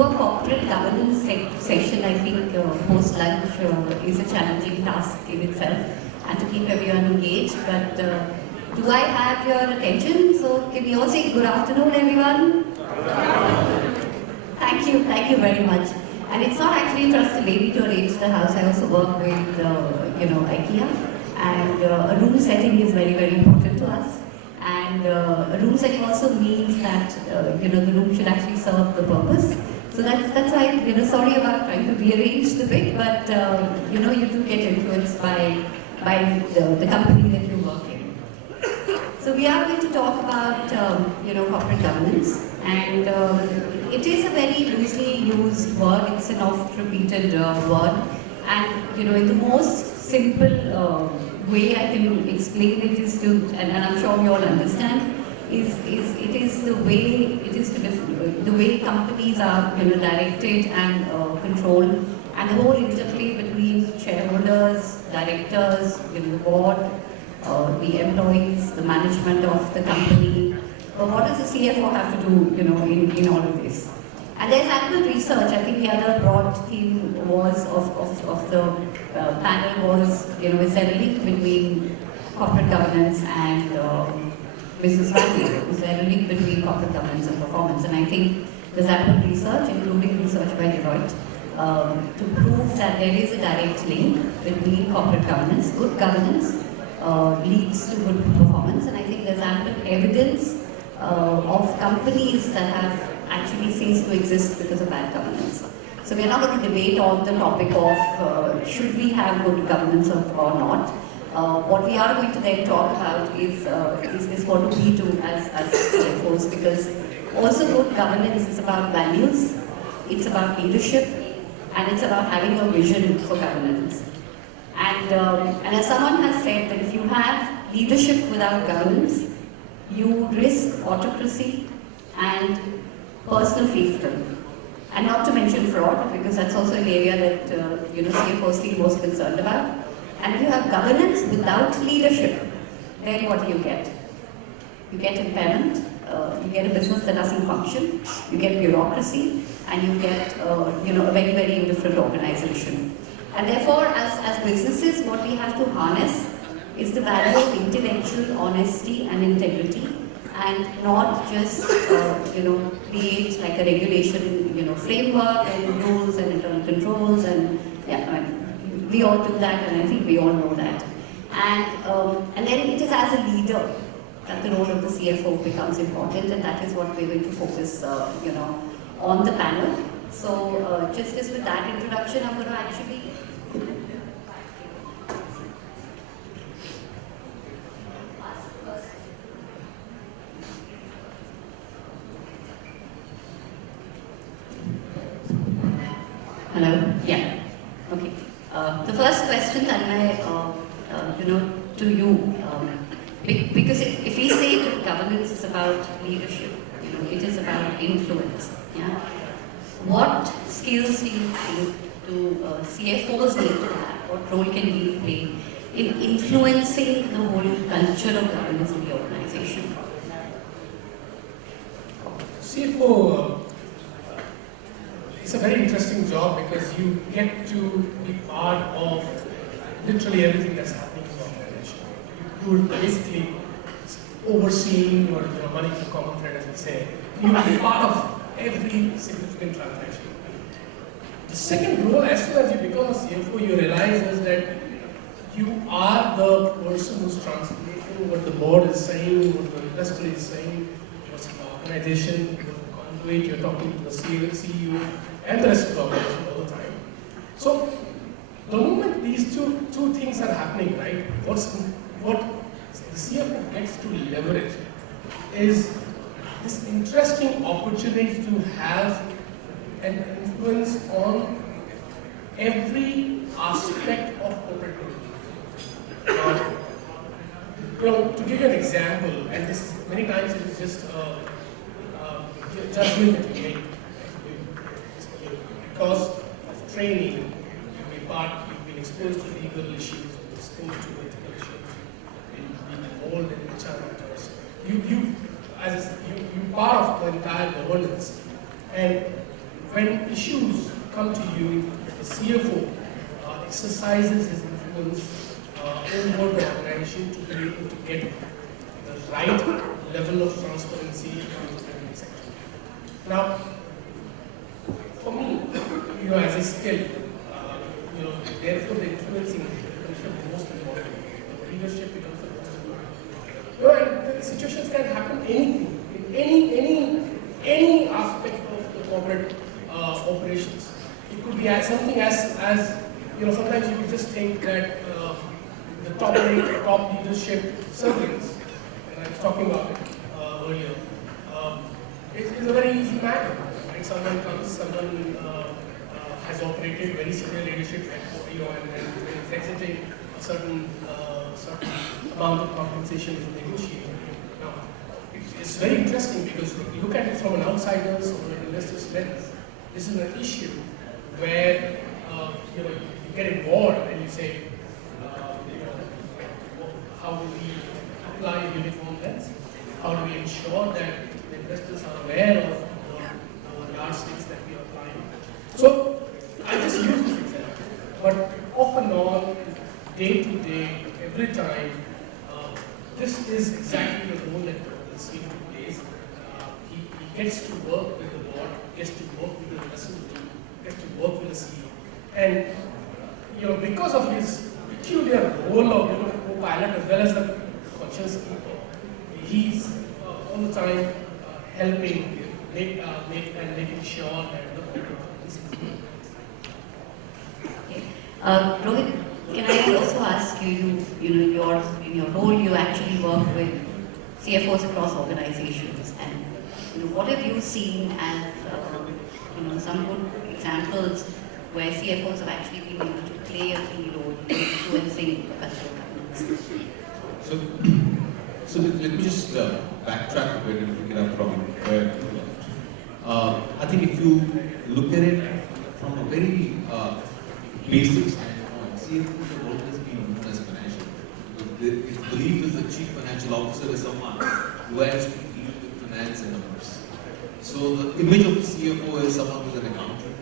do a corporate governance session, I think post-lunch is a challenging task in itself, and to keep everyone engaged. But do I have your attention? So can we all say good afternoon, everyone? Thank you very much. And it's not actually just a lady to arrange the house. I also work with, IKEA, and a room setting is very, very important to us. And a room setting also means that the room should actually serve the purpose. So that's why sorry about trying to rearrange the bit, but you do get influenced by the company that you work in. So we are going to talk about corporate governance, and it is a very loosely used word. It's an oft-repeated word, and in the most simple way I can explain it is to, and I'm sure you all understand, is the way companies are directed and controlled, and the whole interplay between shareholders, directors, the board, the employees, the management of the company. What does the CFO have to do in all of this? And there's ample research. I think the other broad theme was of the panel was, is there a link between corporate governance and business value? Is there a link between corporate governance and performance? And I think there's ample research, including research by Deloitte, to prove that there is a direct link between corporate governance. Good governance leads to good performance, and I think there's ample evidence of companies that have actually ceased to exist because of bad governance. So we're not going to debate on the topic of should we have good governance or not. What we are going to then talk about is what do we do as CFOs, because also good governance is about values, it's about leadership, and it's about having a vision for governance. And as someone has said, that if you have leadership without governance, you risk autocracy and personal fiefdom. And not to mention fraud, because that's also an area that CFOs feel most concerned about. And if you have governance without leadership, then what do you get? You get impairment, you get a business that doesn't function, you get bureaucracy, and you get a very, very indifferent organization. And therefore, as businesses, what we have to harness is the value of intellectual honesty and integrity, and not just create like a regulation framework and rules and internal controls, and we all do that, and I think we all know that. And then it is as a leader that the role of the CFO becomes important, and that is what we're going to focus on the panel. So just with that introduction, I'm going to actually Hello? Yeah. Okay. The first question that to you, because if we say that governance is about leadership, it is about influence. Yeah. What skills do you think CFOs need to have? What role can we play in influencing the whole culture of governance in the organization? CFO. It's a very interesting job because you get to be part of literally everything that's happening in the organization. You're basically overseeing your money for common thread, as we say. You're part of every significant transaction. The second role, as soon as you become a CFO, you realize is that you are the person who's translating what the board is saying, what the industry is saying, what's the organization, you're talking to the CEO and the rest of the organization all the time. So the moment these two things are happening, right, what the CFO gets to leverage is this interesting opportunity to have an influence on every aspect of corporate growth. To give you an example, and this many times it is just judgment that you make because of training. You've been exposed to legal issues, you've been exposed to ethical issues, you've been involved in HR matters. You part of the entire governance, and when issues come to you, the CFO exercises his influence over the organization to be able to get the right level of transparency in the banking sector. Now, for me, as a skill, therefore the influencing becomes the most important. The leadership becomes the most important. And the situations can happen anything, in any aspect of the corporate operations. It could be something as sometimes you could just think that the top leadership circles, and I was talking about it earlier, is a very easy matter. Right? Someone has operated very senior leadership, and is exiting a certain amount of compensation is negotiated. Now, it's very interesting because if you look at it from an outsider's or an investor's lens, this is an issue where you get involved and you say, how do we apply a uniform lens? How do we ensure that the investors are aware of the yardsticks that we are applying? So I just use this example, but off and on, day to day, every time, this is exactly the role that the CFO plays. He gets to work with the board, gets to work with the investment team, gets to work with the CEO. And because of his peculiar role of co-pilot as well as the conscience keeper, he's all the time helping making sure that the board is Okay. Rohit, can I also ask you, in your role, you actually work with CFOs across organizations, and what have you seen as some good examples where CFOs have actually been able to play a key role in influencing the culture of companies? So let me just backtrack a bit and pick it up from where you left. I think if you look at it from a very basic standpoint, CFO has always been known as financial. His belief is the chief financial officer is someone who has to deal with finance and numbers. So the image of the CFO is someone who's an accountant,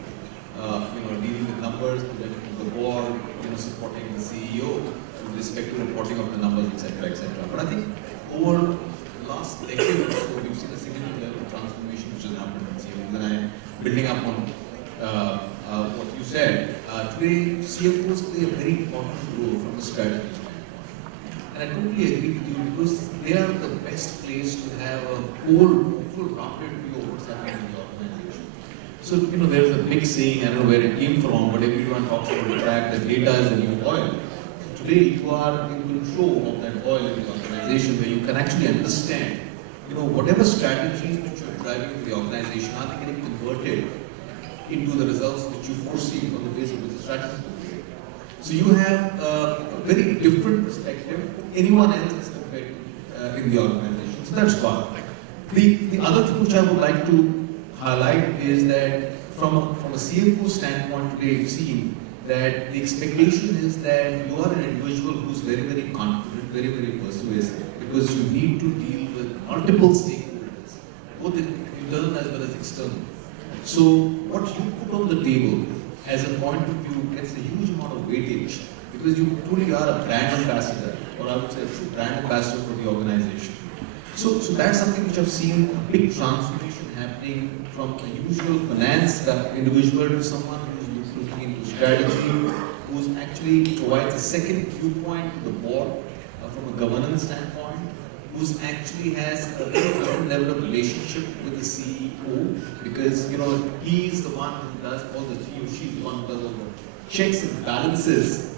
dealing with numbers, presenting to the board, supporting the CEO with respect to reporting of the numbers, etc., etc. But I think over the last decade or so, we've seen a significant level of transformation which has happened in CFOs. And I'm building up on what you said. Today, CFOs play a very important role from a strategy standpoint. And I totally agree with you because they are the best place to have a full rounded view of what's happening in the organization. So, there's a big saying, I don't know where it came from, but everyone talks about the fact that data is the new oil. Today, you are in control of that oil in the organization where you can actually understand, whatever strategies which you're driving in the organization, are they getting converted into the results which you foresee on the basis of the strategy. So you have a very different perspective anyone else is compared to in the organization. So that's one. The other thing which I would like to highlight is that from a CFO standpoint today, we've seen that the expectation is that you are an individual who's very, very confident, very, very persuasive, because you need to deal with multiple stakeholders, both internal as well as external. So what you put on the table as a point of view gets a huge amount of weightage, because you truly are a brand ambassador, or I would say a true brand ambassador for the organization. So that's something which I've seen a big transformation happening from a usual finance individual to someone who's looking into strategy, who's actually provides a second viewpoint to the board from a governance standpoint, who's actually has a very different level of relationship with the CEO, because he's the one who does all the, he or she's the one who does all the checks and balances,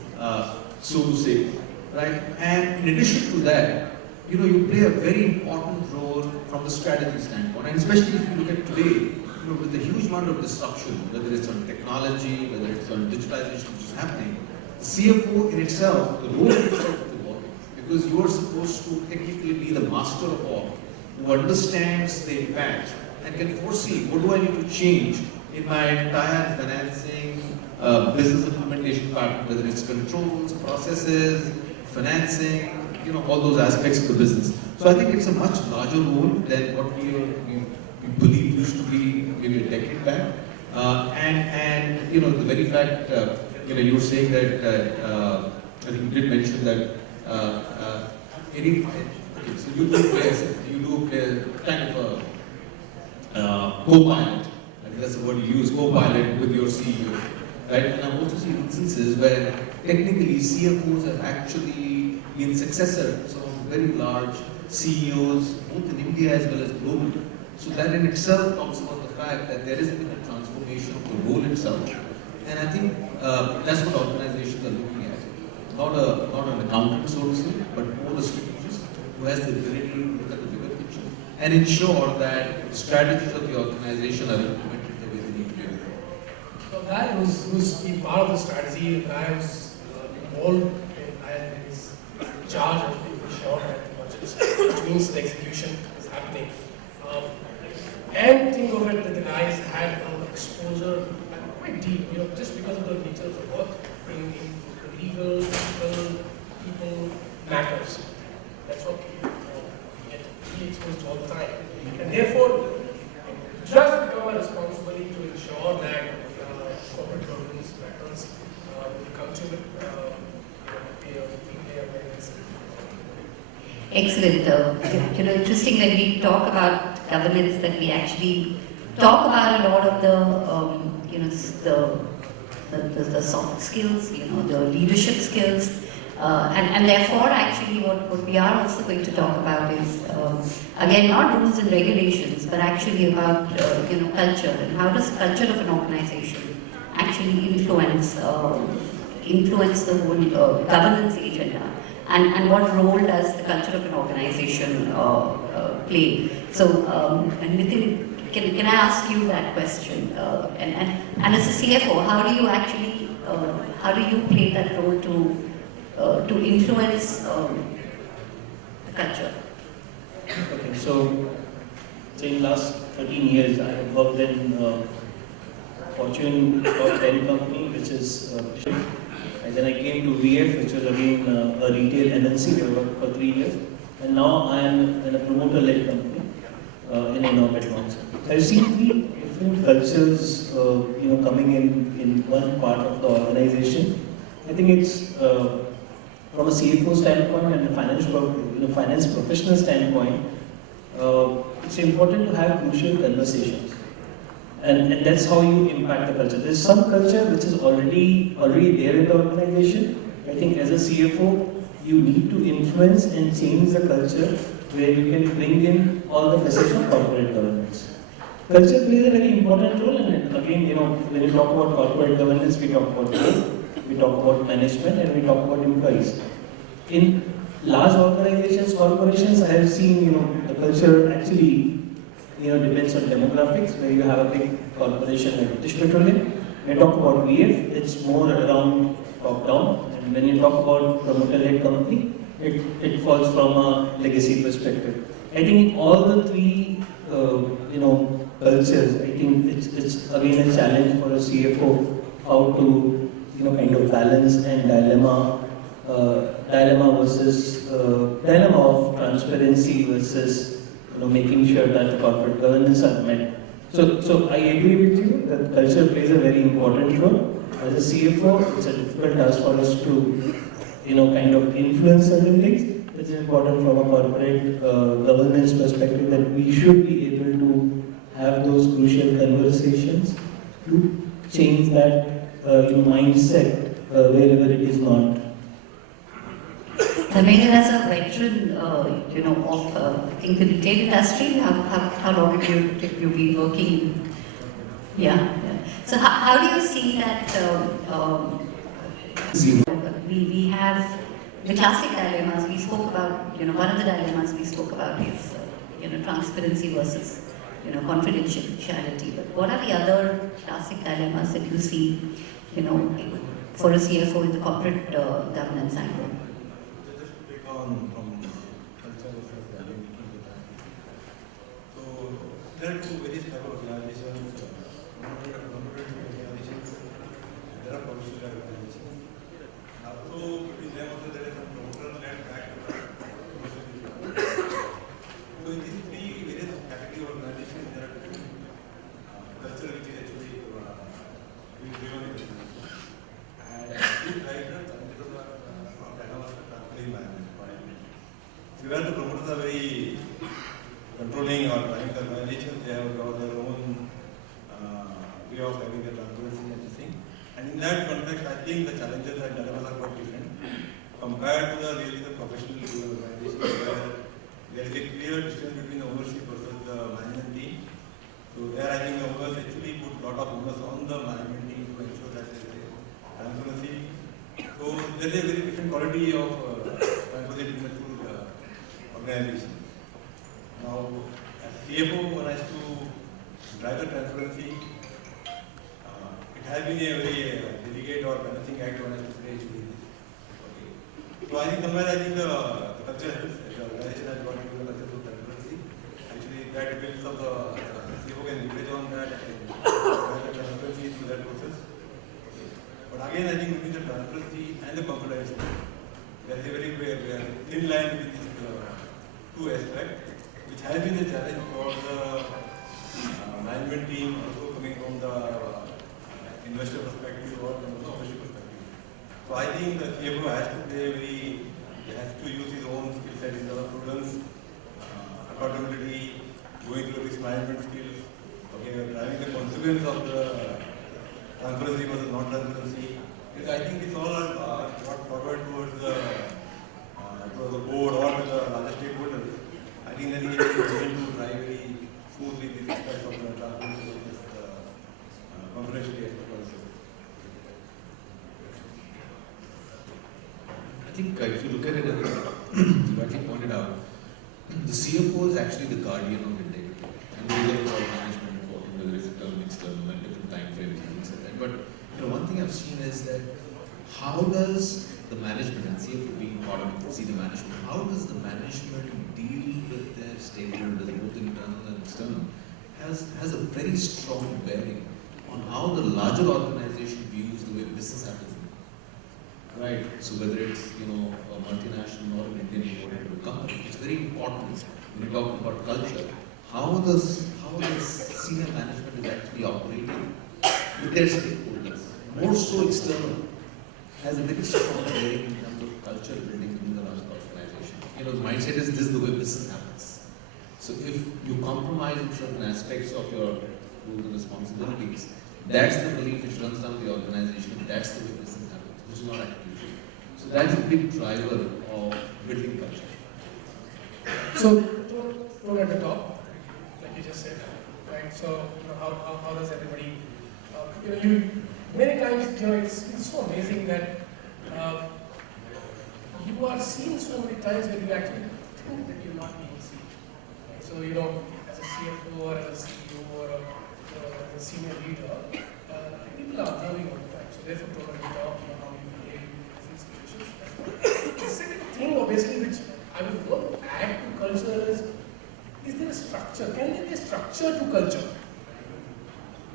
so to say, right? And in addition to that, you play a very important role from the strategy standpoint, and especially if you look at today, with the huge amount of disruption, whether it's on technology, whether it's on digitalization which is happening, the CFO in itself, the role of itself is evolving, because you are supposed to technically be the master of all, who understands the impact and can foresee what do I need to change in my entire financing, business implementation pattern, whether it's controls, processes, financing, all those aspects of the business. So I think it's a much larger role than what we believe used to be maybe a decade back. And you know, the very fact, you know, you were saying that, I think you did mention that, okay, so you do play kind of a co-pilot, I think that's the word you use, co-pilot with your CEO, right? And I've also seen instances where technically CFOs have actually been successors of very large CEOs, both in India as well as globally. So that in itself talks about the fact that there has been a transformation of the role itself. And I think that's what organizations are looking at. Not an accountant, so to say, but more a strategist who has the ability to look at the bigger picture and ensure that strategies of the organization are implemented the way they need to be. So a guy who's been part of the strategy, a guy who's involved in and is in charge of making sure that the budgets, which means the execution is happening. And think of it that the guys had exposure quite deep, you know, just because of the nature of the work in legal, people matters. That's what we get really exposed to all the time. And therefore, it does become a responsibility to ensure that corporate governance matters when you come to it. We play a very nice. Excellent. You know, interesting that we talk about governance, that we actually talk about a lot of the, you know, the soft skills, you know, the leadership skills, and therefore actually what we are also going to talk about is, again, not rules and regulations, but actually about, you know, culture, and how does culture of an organization actually influence the whole governance agenda. And what role does the culture of an organization play? So, and Nitin, can I ask you that question? And as a CFO, how do you actually, how do you play that role to influence the culture? Okay, so in last 13 years, I have worked in Fortune top 10 company, which is and then I came to VF, which was again a retail MNC. I worked for 3 years, and now I am in a promoter-led company in Inorbit Advanced. So I've seen 3 different cultures, you know, coming in one part of the organization. I think it's from a CFO standpoint and a finance professional standpoint. It's important to have crucial conversations. And that's how you impact the culture. There's some culture which is already there in the organization. I think as a CFO, you need to influence and change the culture where you can bring in all the facets of corporate governance. Culture plays a very important role, and again, you know, when you talk about corporate governance, we talk about board, we talk about management, and we talk about employees. In large organizations, corporations, I have seen, you know, the culture actually, you know, depends on demographics, where you have a big corporation like British Petroleum. When you talk about VF, it's more around top-down. And when you talk about promoter-led company, it falls from a legacy perspective. I think in all the 3, you know, cultures, I think it's again a challenge for a CFO how to, you know, kind of balance and dilemma of transparency versus, you know, making sure that the corporate governance are met. So I agree with you that culture plays a very important role. As a CFO, it's a difficult task for us to, you know, kind of influence certain things. It's important from a corporate governance perspective that we should be able to have those crucial conversations to change that you know, mindset wherever it is not. Dharmendra, as a veteran, you know, of in the retail industry, how long have you been working? Yeah. So how do you see that? We have the classic dilemmas. We spoke about, you know, one of the dilemmas we spoke about is, you know, transparency versus, you know, confidentiality. But what are the other classic dilemmas that you see, you know, for a CFO in the corporate governance angle? From culture versus value. So there are 2 various types of organizations. Corporate organizations, there are commercial organizations. Also between them also there is a promoter-led back to commercial. So in these 3 various category organizations, there are 2 culture which is actually way of having the transparency and this thing. And in that context, I think the challenges at dilemmas are quite different compared to the professional organization where there is a clear distinction between the ownership versus the management team. So there I think the owners actually put a lot of onus on the management team to ensure that there is transparency. So there is a very different quality of transparency in the two organizations. Now, as CFO, one has to drive the transparency. It has been a very delicate or balancing act one has to say. Okay. So I think somewhere the culture helps. The organization has got into the culture of transparency. Actually, that builds up the CFO can leverage on that and drive the transparency through that process. Okay. But again, I think between the transparency and the confidentiality, there is a very thin line between these two aspects, which has been a challenge for the management team, also coming from the investor perspective or from the ownership perspective. So I think the CFO has to has to use his own skill set in terms of prudence, accountability, going through risk management skills, okay, driving the consequence of the transparency versus non-transparency. Because I think these all are brought forward towards the board or to the larger stakeholders. I think then he is able to drive very smoothly these aspects of the transparency of this confidentiality aspect also. I think if you look at it, as you rightly pointed out, the CFO is actually the guardian of integrity. And we learn about management reporting, whether it's internal, external, and different time frames and things like that. But one thing I've seen is that how does the management, and CFO being part of it, see the management, how does the management deal with their stakeholders, both internal and external, has a very strong bearing on how the larger organization views the way business happens. Right. So whether it's a multinational or an Indian company, it's very important when you talk about culture. How the senior management is actually operating with their stakeholders, more so external, has a very strong bearing in terms of culture building within the large organization. The mindset is this is the way business happens. So if you compromise in certain aspects of your roles and responsibilities, that's the belief which runs down the organization. That's the way business happens, which is not actually. So that's a big driver of building culture. So, don't at the top, like you just said, right? So, how does everybody, you many times, it's so amazing that you are seen so many times when you actually think that you're not being seen. Right? So, as a CFO or as a CEO or as a senior leader, people are observing all the time. So, therefore, don't at the top, how you behave in different situations. The second thing, obviously, which I would want to add to culture is there a structure? Can there be a structure to culture?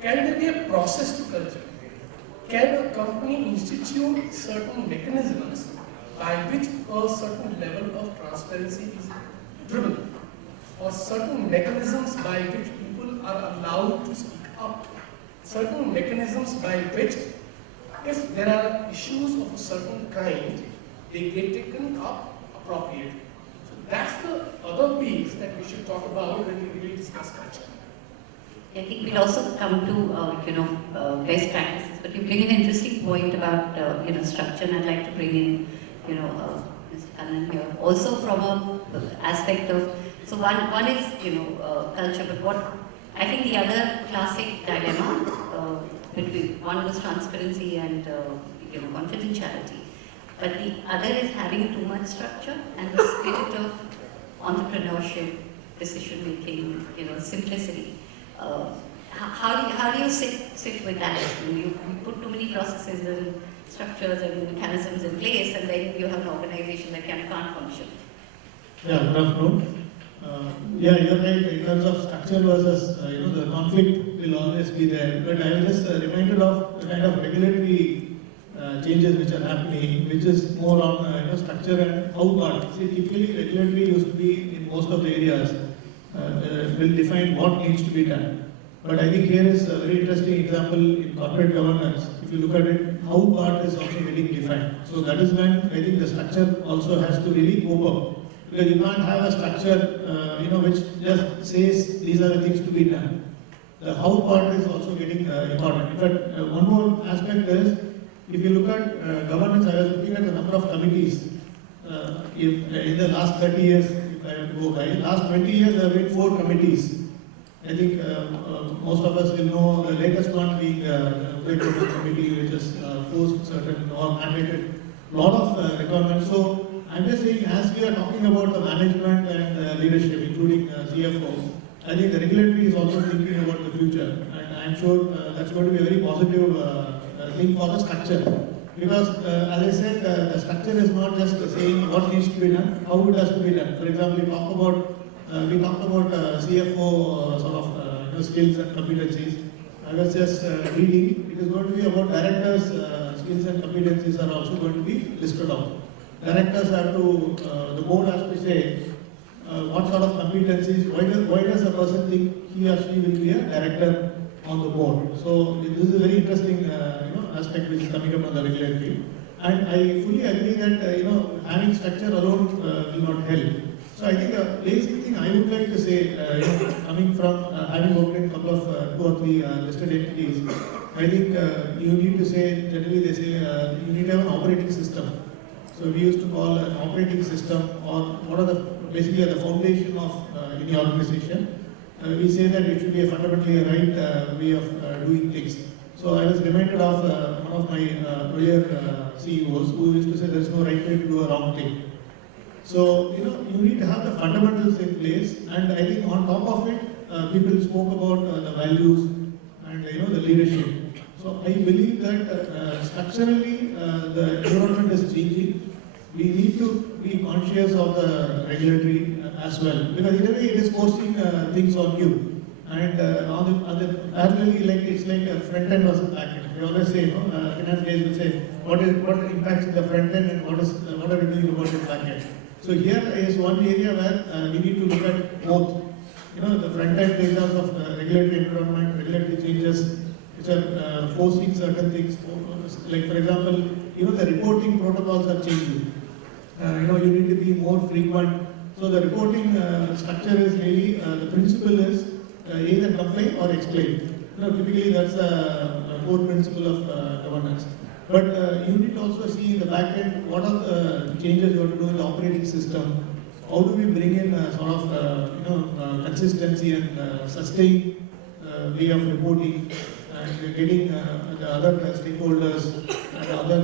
Can there be a process to culture? Can a company institute certain mechanisms by which a certain level of transparency is driven? Or certain mechanisms by which people are allowed to speak up? Certain mechanisms by which, if there are issues of a certain kind, they get taken up appropriately. So that's the other piece that we should talk about when we really discuss culture. I think we'll also come to best practices, but you bring an interesting point about structure, and I'd like to bring in Mr. Kannan here also from a aspect of one is culture, but what I think the other classic dilemma between one was transparency and confidentiality, but the other is having too much structure and the spirit of entrepreneurship, decision making, simplicity. How do you sit with that? You put too many processes and structures and mechanisms in place, and then you have an organization that can't function. Yeah, good afternoon. Yeah, you're right. In terms of structure versus the conflict will always be there. But I was just reminded of the kind of regulatory changes which are happening, which is more on structure and how part. See, typically regulatory used to be in most of the areas will define what needs to be done. But I think here is a very interesting example in corporate governance. If you look at it, how part is also getting defined. So that is when I think the structure also has to really cope up. Because you can't have a structure which just says these are the things to be done. The how part is also getting important. In fact, one more aspect is, if you look at governance, I was looking at the number of committees. If in the last 30 years, if I have to go by, last 20 years there have been 4 committees. I think most of us will know the latest one being the committee, which has forced certain or mandated a lot of requirements. So I'm just saying, as we are talking about the management and leadership, including CFO, I think the regulatory is also thinking about the future, and I'm sure that's going to be a very positive thing for the structure. Because as I said, the structure is not just saying what needs to be done, how it has to be done. For example, we talked about CFO sort of skills and competencies. I was just reading, it is going to be about directors' skills and competencies are also going to be listed out. Directors have to, the board has to say what sort of competencies, why does a person think he or she will be a director on the board. So this is a very interesting aspect which is coming up on the regulatory. And I fully agree that having structure alone will not help. So I think the basic thing I would like to say, coming from having worked in a couple of 2 or 3 listed entities, I think you need to say, generally they say you need to have an operating system. So we used to call an operating system, or what are the basically the foundation of any organization. We say that it should be fundamentally a right way of doing things. So I was reminded of one of my earlier CEOs who used to say there is no right way to do a wrong thing. So you need to have the fundamentals in place, and I think on top of it, people spoke about the values and the leadership. So I believe that structurally the environment is changing. We need to be conscious of the regulatory as well, because in a way it is forcing things on you. And parallelly, it's like a front end versus back end. We always say, finance guys will say, what impacts in the front end and what are we doing about the back end. So here is one area where we need to look at both. The front end in terms of regulatory environment, regulatory changes, which are forcing certain things. Like for example, the reporting protocols are changing. You need to be more frequent. So the reporting structure is really, the principle is either comply or explain. Typically that's a core principle of governance. But you need to also see in the back end what are the changes you have to do in the operating system. How do we bring in sort of consistency and sustained way of reporting, and getting the other stakeholders and other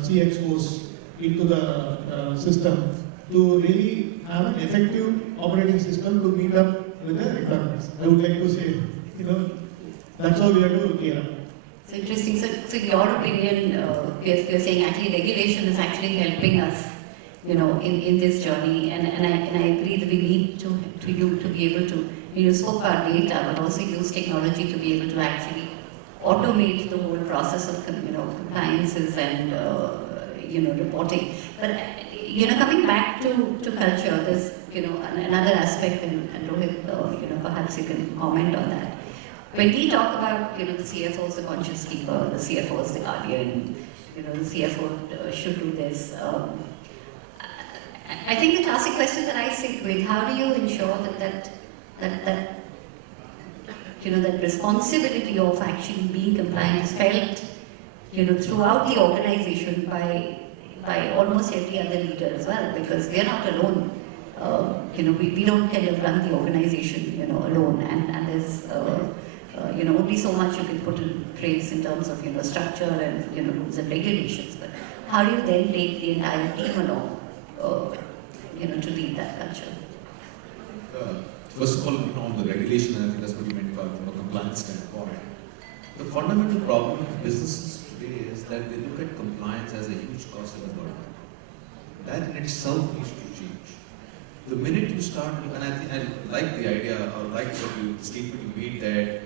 CXOs into the system to really have an effective operating system to meet up with the requirements. I would like to say, that's how we have to gear up. So interesting. So in your opinion, you're saying actually regulation is actually helping us, in this journey, and I agree that we need to be able to scope our data, but also use technology to be able to actually automate the whole process of compliances and reporting. But coming back to culture, there's another aspect, and Rohit, perhaps you can comment on that. When we talk about the CFO is the conscious keeper, the CFO is the guardian, the CFO should do this. I think the classic question that I sit with: how do you ensure that responsibility of actually being compliant is felt throughout the organization by almost every other leader as well, because we are not alone. We don't kind of run the organization alone, and there's only so much you can put in place in terms of structure and rules and regulations. But how do you then take the entire team along to lead that culture? First of all, on the regulation, I think that's what you meant about from a compliance standpoint. The fundamental problem with businesses today is that they look at compliance as a huge cost and a burden. That in itself needs to change. The minute you start, and I like the idea, or like the statement you made that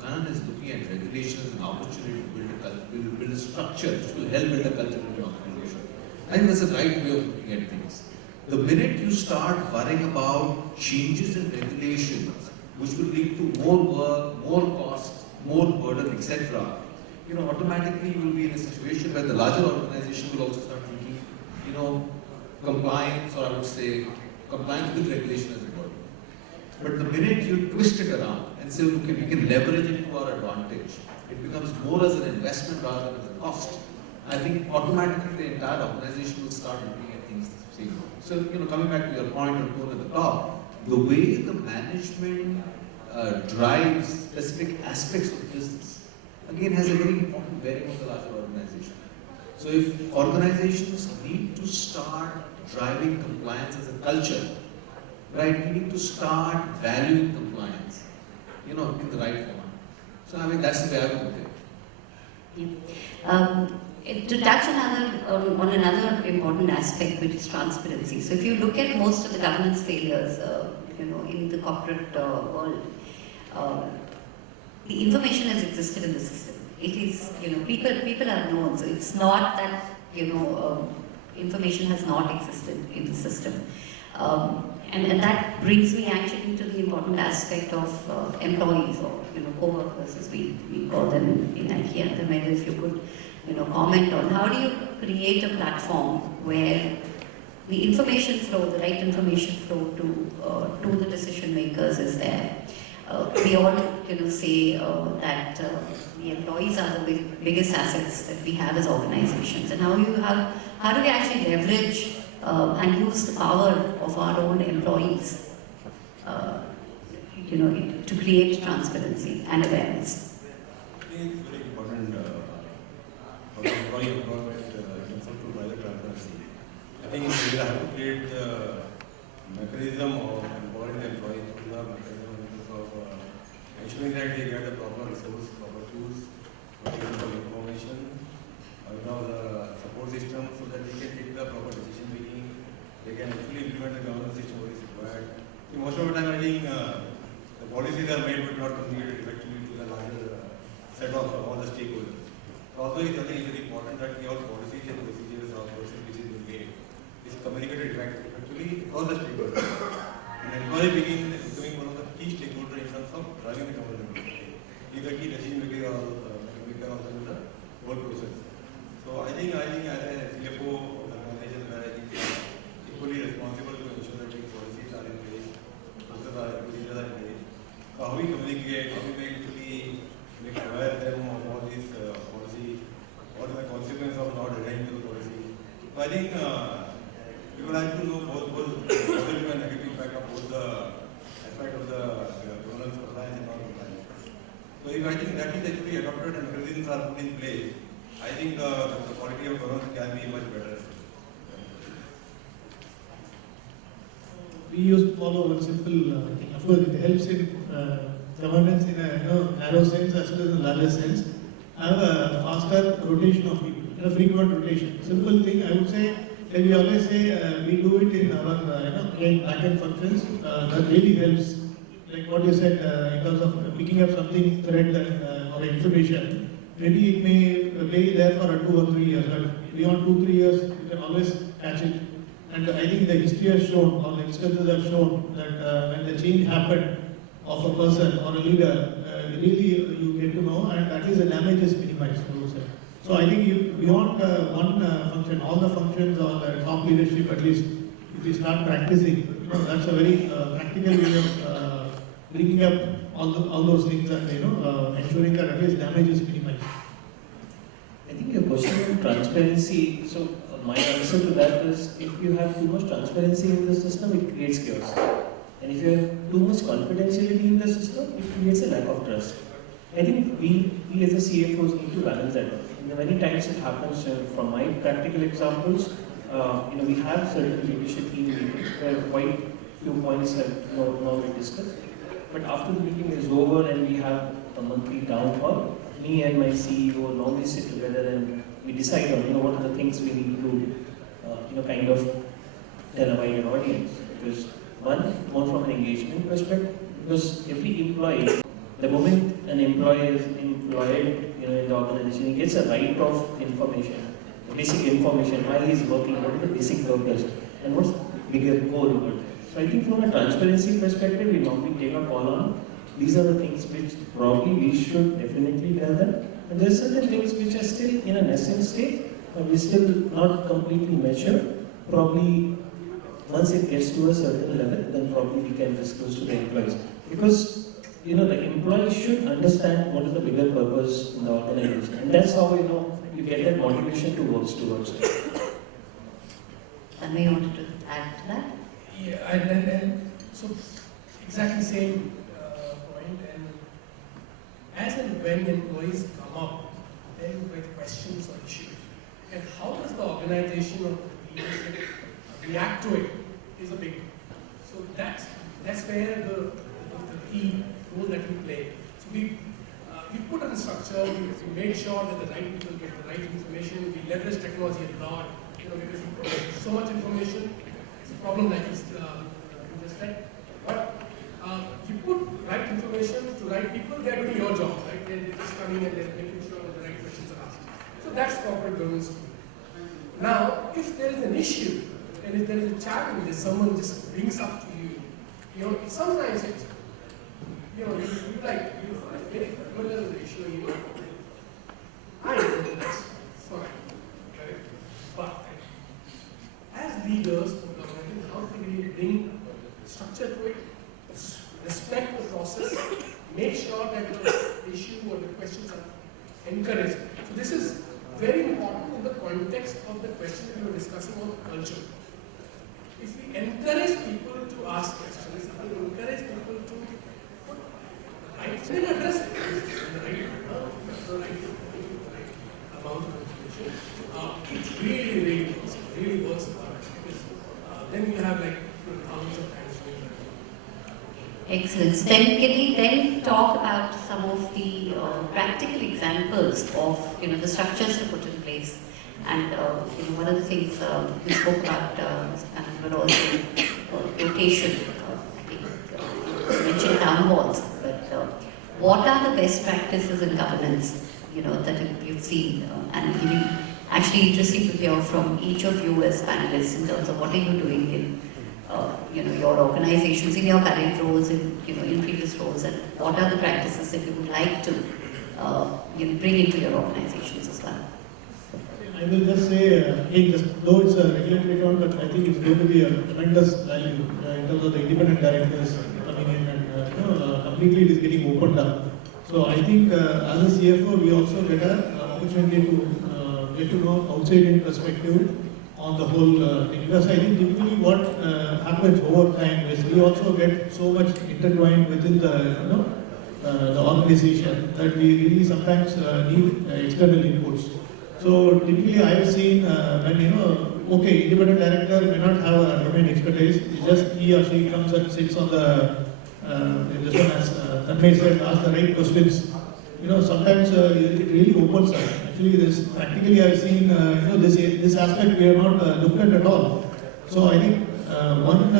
Kannan is looking at regulation as an opportunity to build a structure which will help build a culture in your organization. I think that's the right way of looking at things. The minute you start worrying about changes in regulations, which will lead to more work, more cost, more burden, etc., automatically you will be in a situation where the larger organization will also start thinking, compliance, or I would say, compliance with regulation as a burden. But the minute you twist it around and say, okay, we can leverage it to our advantage. It becomes more as an investment rather than as a cost. I think automatically the entire organization will start looking at things the same way. So, coming back to your point on tone at the top, the way the management drives specific aspects of business, again, has a very important bearing on the larger organization. So if organizations need to start driving compliance as a culture, right, we need to start valuing compliance, in the right form. So I mean, that's the way I would look at it. To touch on another important aspect, which is transparency. So if you look at most of the governance failures, in the corporate world, the information has existed in the system. It is, people are known. So it's not that, information has not existed in the system. And that brings me actually to the important aspect of employees or, co-workers, as we call them in IKEA. And maybe if you could, comment on how do you create a platform where the information flow, the right information flow to the decision makers is there. We all say that the employees are the biggest assets that we have as organizations, and how do we actually leverage and use the power of our own employees to create transparency and awareness. I think it's very important for the employee employment in terms of to drive the transparency. I think we have to create the mechanism of empowering the employees to the mechanism in terms of ensuring that they get the proper resource, proper tools, proper information, the support system so that they can take the proper decision making, they can actually implement the governance system what is required. Most of the time I think the policies are made but not communicated effectively to the larger set of all the stakeholders. So also I think it's very important that all policies and procedures or policies which is being made is communicated effectively across the stakeholders. And employee becoming one of the key stakeholders in terms of driving the government. He is the key decision maker also in the whole process. So I think as a CFO organization where I think equally responsible to ensure that these policies are in place, procedures are in place. So how we communicate, how we actually make aware them of all these policy, what is the consequence of not adhering to the policy. So I think people have to know both positive and negative impact of both the aspect of the governance compliance and non-compliance. So if I think that is actually adopted and mechanisms are put in place, I think the quality of governance can be much better. We used to follow one simple thing. Of course, it helps in governance in a narrow sense as well as in a larger sense. Have a faster rotation of people, a frequent rotation. Simple thing, I would say, like we always say, we do it in our back-end functions. That really helps. Like what you said, in terms of picking up something, thread or information. Maybe it may be there for 2 or 3 years, but beyond 2-3 years, you can always catch it. And I think the history has shown, or the instances have shown, that when the change happened of a person or a leader, really you get to know, and at least the damage is minimized. So I think beyond one function, all the functions or the top leadership, at least, if we start practicing, that's a very practical way of bringing up all those things and ensuring that at least damage is minimized. I think your question on transparency, so my answer to that is if you have too much transparency in the system, it creates chaos. And if you have too much confidentiality in the system, it creates a lack of trust. I think we as a CFOs need to balance that. Many times it happens from my practical examples, we have certain leadership team meetings where quite few points have now been discussed. But after the meeting is over and we have a monthly town hall, me and my CEO normally sit together and we decide on what are the things we need to kind of tell a wider audience. Because one from an engagement perspective, because every employee, the moment an employee is employed in the organization, he gets a right of information, the basic information, while he is working, what is the basic purpose, and what's the bigger goal over there. So I think from a transparency perspective, we normally take a call on these are the things which probably we should definitely tell them. And there are certain things which are still in a nascent state, but we're still not completely mature. Probably once it gets to a certain level, then probably we can disclose to the employees. Because the employees should understand what is the bigger purpose in the organization, and that's how you get that motivation to work towards it. And may you wanted to add to that? Yeah, and so exactly same point. And as and when employees come up then with questions or issues, and how does the organization or the leadership react to it is a big one. So that's where the key role that we play. So we put on a structure, we made sure that the right people get the right information, we leverage technology a lot, because we provide so much information, it's a problem like you just said. But you put right information to right people, they're doing your job, right? They're just coming and they're making sure that the right questions are asked. So that's corporate governance. Now, if there is an issue, and if there is a challenge that someone just brings up to you, sometimes it's, you're very familiar with the issue, I know that's fine, right? But as leaders, how do we bring structure to it, respect the process, make sure that the issue or the questions are encouraged. So this is very important in the context of the question we were discussing on culture. If we encourage people to ask questions, if we encourage people to put the right thing, address it in the right manner, the right amount of information, it really works well. Because then you have like thousands of times. Excellent. So then can we then talk about some of the practical examples of the structures to put in place? And one of the things we spoke about, but also rotation. I think you mentioned town halls, but what are the best practices in governance? That you've seen, and it will be actually interesting to hear from each of you as panelists in terms of what are you doing in your organizations, in your current roles, in previous roles, and what are the practices that you would like to bring into your organizations as well. I will just say, though it's a regulatory account, but I think it's going to be a tremendous value in terms of the independent directors coming in and completely it is getting opened up. So I think as a CFO, we also get an opportunity to get to know outside-in perspective on the whole thing. Because I think typically what happens over time is we also get so much intertwined within the organization that we really sometimes need external inputs. So typically I have seen when independent director may not have a domain expertise, it's just he or she comes and sits on this one as Tanmay said, ask the right questions. Sometimes it really opens up. Actually, practically I've seen this aspect we have not looked at all. So I think one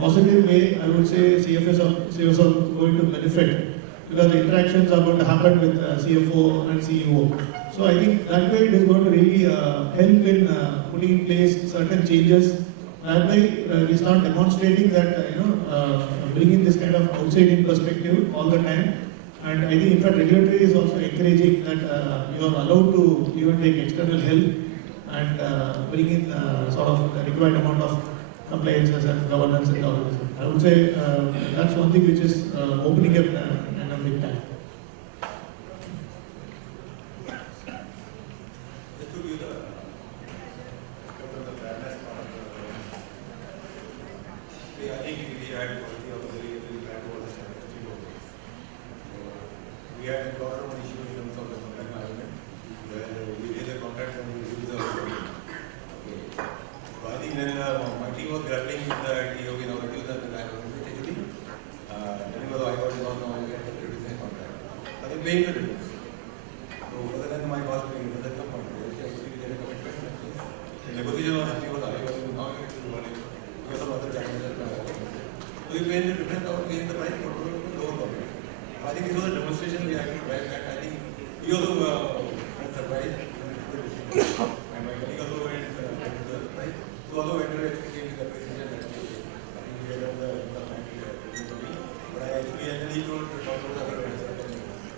positive way I would say CFOs are going to benefit because the interactions are going to happen with CFO and CEO. So I think that way it is going to really help in putting in place certain changes. That way we start demonstrating that bringing this kind of outside-in perspective all the time. And I think in fact regulatory is also encouraging that you are allowed to even take external help and bring in sort of the required amount of compliances and governance and all this. I would say that's one thing which is opening up in a big time. Just to give the fairness part of the I think we had quality of very bad was we had a lot of issue in terms of the contract management where we did a contract and we use the So I think then my team was grappling with the idea of reduce the actually telling us I got it on now we have to reduce the contract. I think paying the difference. So other than my boss paying the point, actually there is a commitment. The negotiation was happy with I was now we have to do money because of other challenges. So we paying the difference or paying the price for lower contract. I think it was a demonstration we had to drive back. I think he also had surprised. And my colleague also went surprised. So although vendor actually gave me the precision that I think we had the but I actually told to talk about the other vendors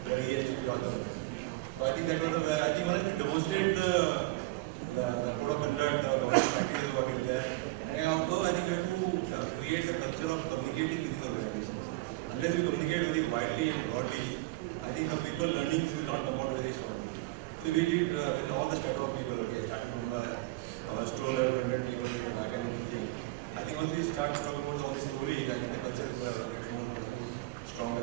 where he actually got them. So I think that was I think when I demonstrate the code of conduct, the governance practices what is there. And also I think we have to create a culture of communicating with these organizations. unless we communicate very widely and broadly, I think the people learning will not come out very strongly. So we did with all the set of people, okay, starting from our stroller, 100 people, that kind of thing. I think once we start talking about all these stories, I think the culture is stronger.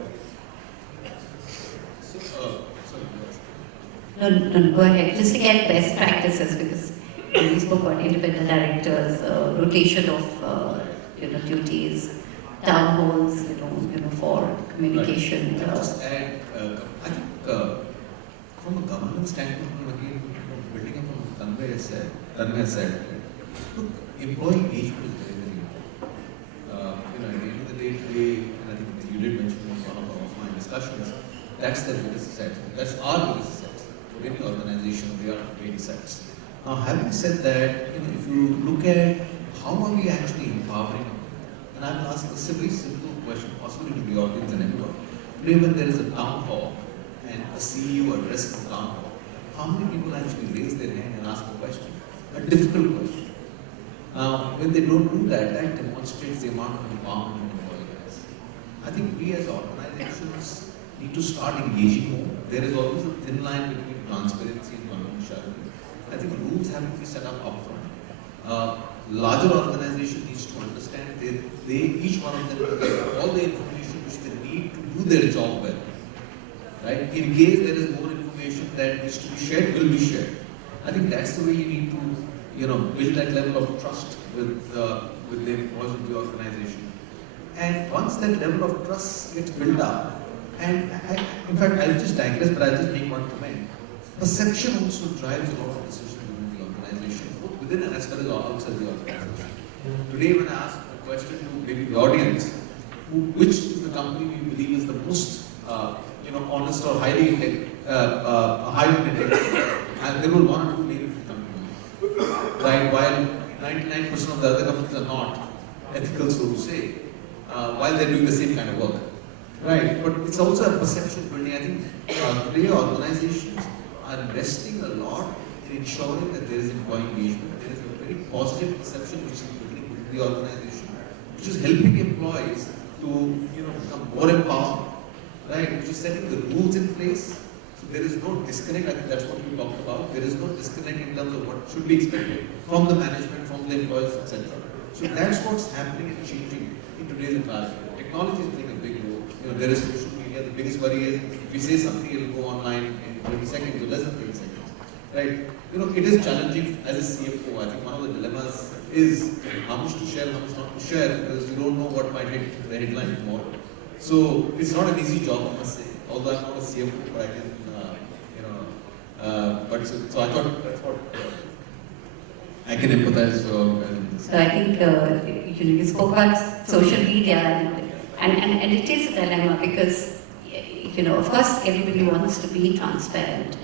No, go ahead. Just to get best practices, because we spoke about independent directors, rotation of duties, town halls, for communication. Can I just add, I think from a governance standpoint, again, building up from what Tanmay said, look, employee engagement is very, very important. At the end of the day today, and I think you did mention in one of our offline discussions, that's the biggest set. That's our biggest set. For any organization, they are big sets. Now, having said that, if you look at how are we actually empowering them, and I will ask a very simple question, possibly to the audience and everyone. Today, when there is a town hall and a CEO addresses the town hall, how many people actually raise their hand and ask a question? A difficult question. Now, when they don't do that, that demonstrates the amount of empowerment in employees. I think we as organizations need to start engaging more. There is always a thin line between transparency and confidentiality. I think rules have to be set up upfront. Larger organization needs to understand each one of them will get all the information which they need to do their job well. Right? In case there is more information that needs to be shared, will be shared. I think that's the way you need to, build that level of trust with the employees of the organization. And once that level of trust gets built up, and in fact, I'll just digress, but I'll just make one comment. Perception also drives a lot of decisions within the organization, both within and as well as outside the organization. Today, when I ask a question to maybe the audience, which is the company we believe is the most, honest or highly integrated, and they will want to do maybe companies, right? While 99% of the other companies are not ethical, so to say, while they're doing the same kind of work. Right, but it's also a perception building. I think today organizations are investing a lot in ensuring that there is employee engagement. There is a very positive perception which is building within the organization, which is helping employees to become more empowered, right? Which is setting the rules in place. So there is no disconnect. I think that's what we talked about. There is no disconnect in terms of what should be expected from the management, from the employees, etc. So that's what's happening and changing in today's environment. Technology is playing a big role. There is social media. The biggest worry is if we say something, it will go online in 20 seconds or less than 20 seconds. Right? It is challenging as a CFO. I think one of the dilemmas is how much to share, how much not to share, because you don't know what might hit the headline tomorrow. So it's not an easy job, I must say. Although I'm not a CFO, but I can, so I thought that's what I can empathize for. So I think you spoke about social media, and it is a dilemma because of course everybody wants to be transparent,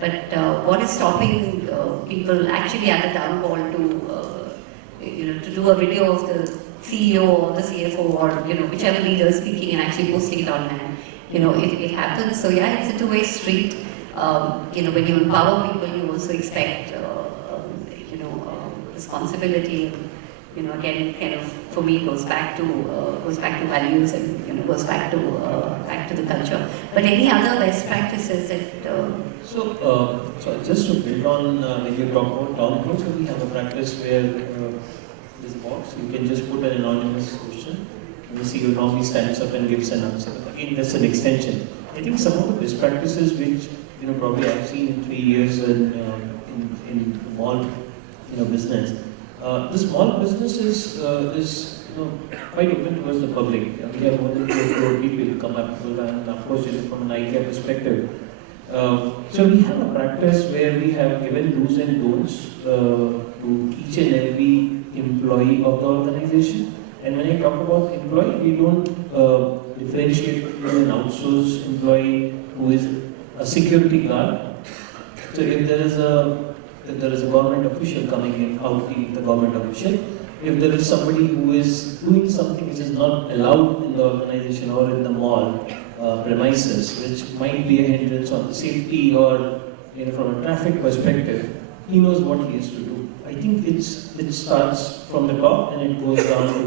but what is stopping people actually at the town hall to do a video of the CEO or the CFO or whichever leader is speaking and actually posting it online? It happens. So yeah, it's a two-way street. When you empower people, you also expect responsibility. Again, kind of for me goes back to values and goes back to the culture. But any other best practices that? So just to build on when you talk about town halls, we have a practice where this box you can just put an anonymous question, and the CEO normally stands up and gives an answer. Again, that's an extension. I think some of the best practices which probably I've seen in 3 years in the mall business. The small business is quite open towards the public. We have more than 4 crore people come up to, and of course, from an idea perspective. So we have a practice where we have given do's and don'ts to each and every employee of the organization. And when I talk about employee, we don't differentiate between an outsourced employee who is a security guard. So if there is a government official coming in, out the government official, if there is somebody who is doing something which is not allowed in the organization or in the mall premises, which might be a hindrance on the safety or from a traffic perspective, he knows what he has to do. I think it starts from the top and it goes down to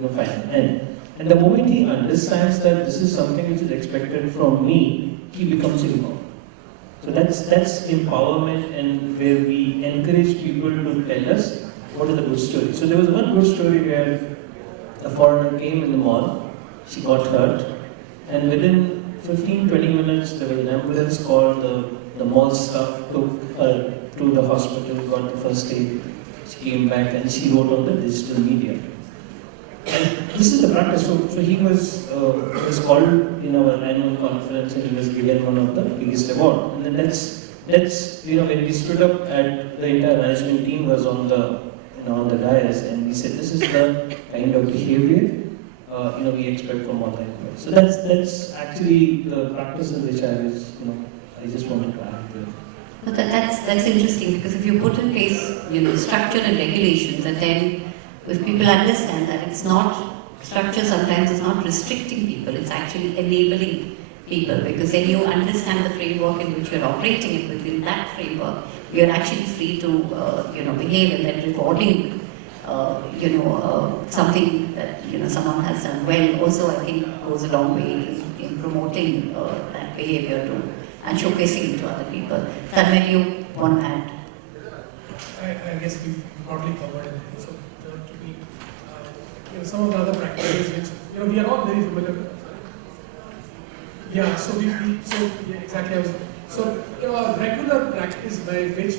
the final end. And the moment he understands that this is something which is expected from me, he becomes involved. So that's empowerment, and where we encourage people to tell us what is the good story. So there was one good story where a foreigner came in the mall, she got hurt, and within 15-20 minutes there was an ambulance called, the mall staff took her to the hospital, got the first aid, she came back and she wrote on the digital media. And this is the practice. So he was called in our annual conference, and he was given one of the biggest award. And then that's when we stood up, at the entire management team was on the dais, and we said this is the kind of behavior we expect from all the employees. So that's actually the practices which I just wanted to add to. But that's interesting, because if you put in place structure and regulations, and then if people understand that it's not structure, sometimes it's not restricting people, it's actually enabling people, because then you understand the framework in which you're operating, and within that framework you're actually free to behave, and then rewarding something that someone has done well also, I think, goes a long way in promoting that behavior too, and showcasing it to other people. Tanmay, you want to add? I guess we've broadly covered it. So to me, some of the other practices which we are all very familiar with. Yeah. So exactly. A regular practice by which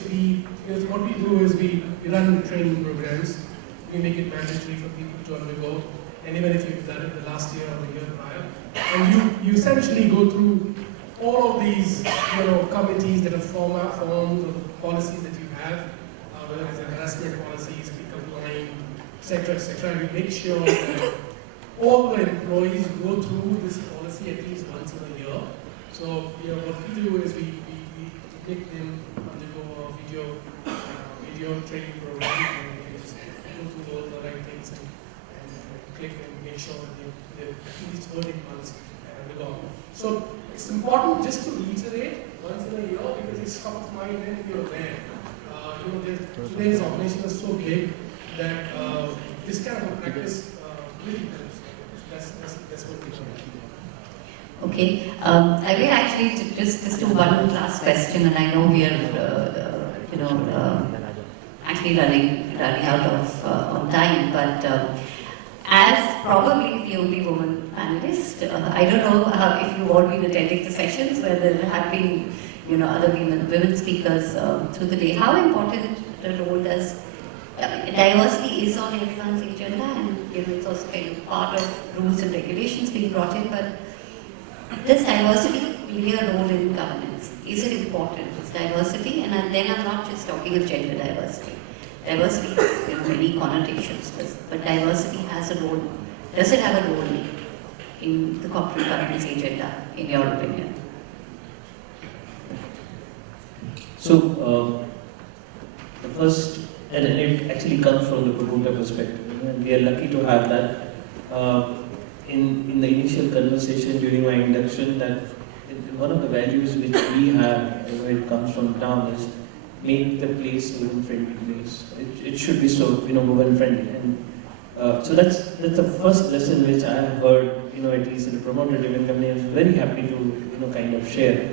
what we do is we run training programs. We make it mandatory for people to undergo, and even if you've done it the last year or the year prior, and you essentially go through all of these committees that are formed, the policies that you have, whether it's harassment policies, complaint, etc., and we make sure that all the employees go through this policy at least once in a year. So what we do is we make them undergo a video training program, and we just go through all the right things and click and make sure that they're at least heard it once and undergone. So it's important just to reiterate once in a year, because it's top of mind when you're there. Today's organization is so big that this kind of a practice really helps. That's what we do. Okay, I will actually just do one last question, and I know we are, actually running out of on time, but as probably the only woman panelist, I don't know if you've all been attending the sessions where there have been, other women speakers through the day. How important the role does diversity is on everyone's agenda, and it's also kind of part of rules and regulations being brought in, but does diversity play a role in governance? Is it important? Is diversity, and then I'm not just talking of gender diversity. Diversity has many connotations, but diversity has a role. Does it have a role in the corporate governance agenda, in your opinion? So, the first, and it actually comes from the promoter perspective, and we are lucky to have that. In the initial conversation during my induction, that one of the values which we have, where it comes from down, is make the place a women-friendly place. It should be so, women-friendly, and so that's the first lesson which I have heard, at least in the promoter-driven company. I was very happy to kind of share.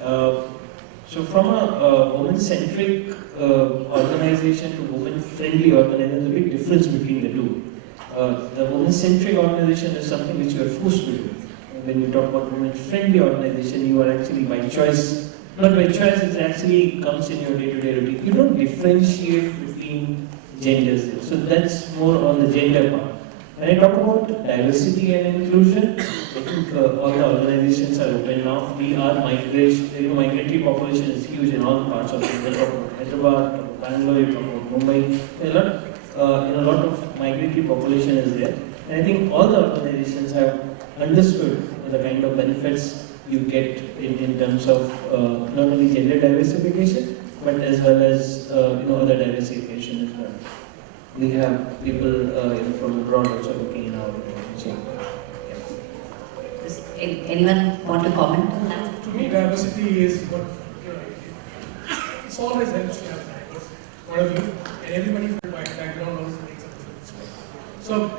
So from a woman-centric organization to woman-friendly organization, there's a big difference between the two. The woman-centric organization is something which you are forced to do. When you talk about women-friendly organization, you are actually by choice. Not by choice, it actually comes in your day-to-day routine. You don't differentiate between genders. So that's more on the gender part. When I talk about diversity and inclusion, I think all the organizations are open now. We are migratory population is huge in all parts of India. Talk about Hyderabad, talk about Bangalore, talk about Mumbai. A lot of migratory population is there. And I think all the organizations have understood the kind of benefits you get in terms of not only gender diversification, but as well as other diversification as well. We have people from abroad also looking in our organization. Does anyone want to comment on that? To me, diversity is what it's always helps to have diverse point of view, and everybody from my background also takes a different perspective. So,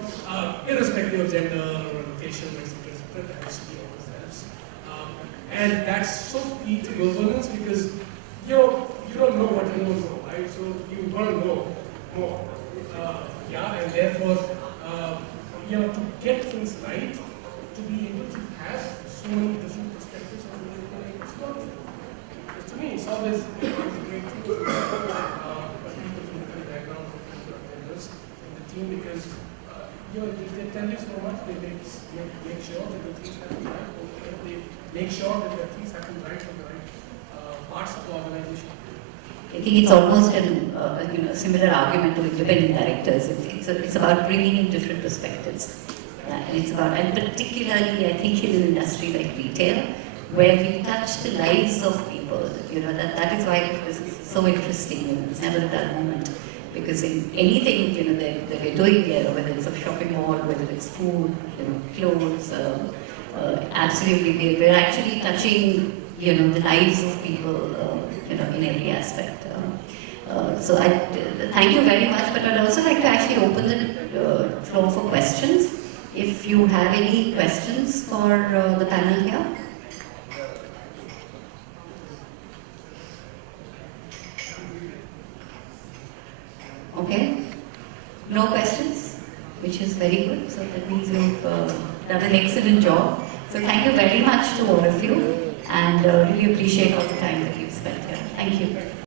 irrespective of gender or location, etc., diversity always helps. And that's so key to governance because you don't know what you don't know, right? So you want to know more. And therefore, to get things right, to be able to have so many different perspectives on it's not. To me, it's always great to people from different backgrounds, different members in the team because they tell you so much. They make sure that the things happen right. They make sure that the things happen right from the right parts of the organization. I think it's almost a similar argument to independent directors. It's about bringing in different perspectives. And it's about, and particularly I think in an industry like retail, where we touch the lives of people, that is why this is so interesting and it's never a dull moment. Because in anything, that we're doing here, whether it's a shopping mall, whether it's food, clothes, absolutely, we're actually touching, the lives of people, in every aspect. So I thank you very much, but I'd also like to actually open the floor for questions. If you have any questions for the panel here. Okay, no questions, which is very good. So that means you've done an excellent job. So thank you very much to all of you and really appreciate all the time that you've spent here. Thank you.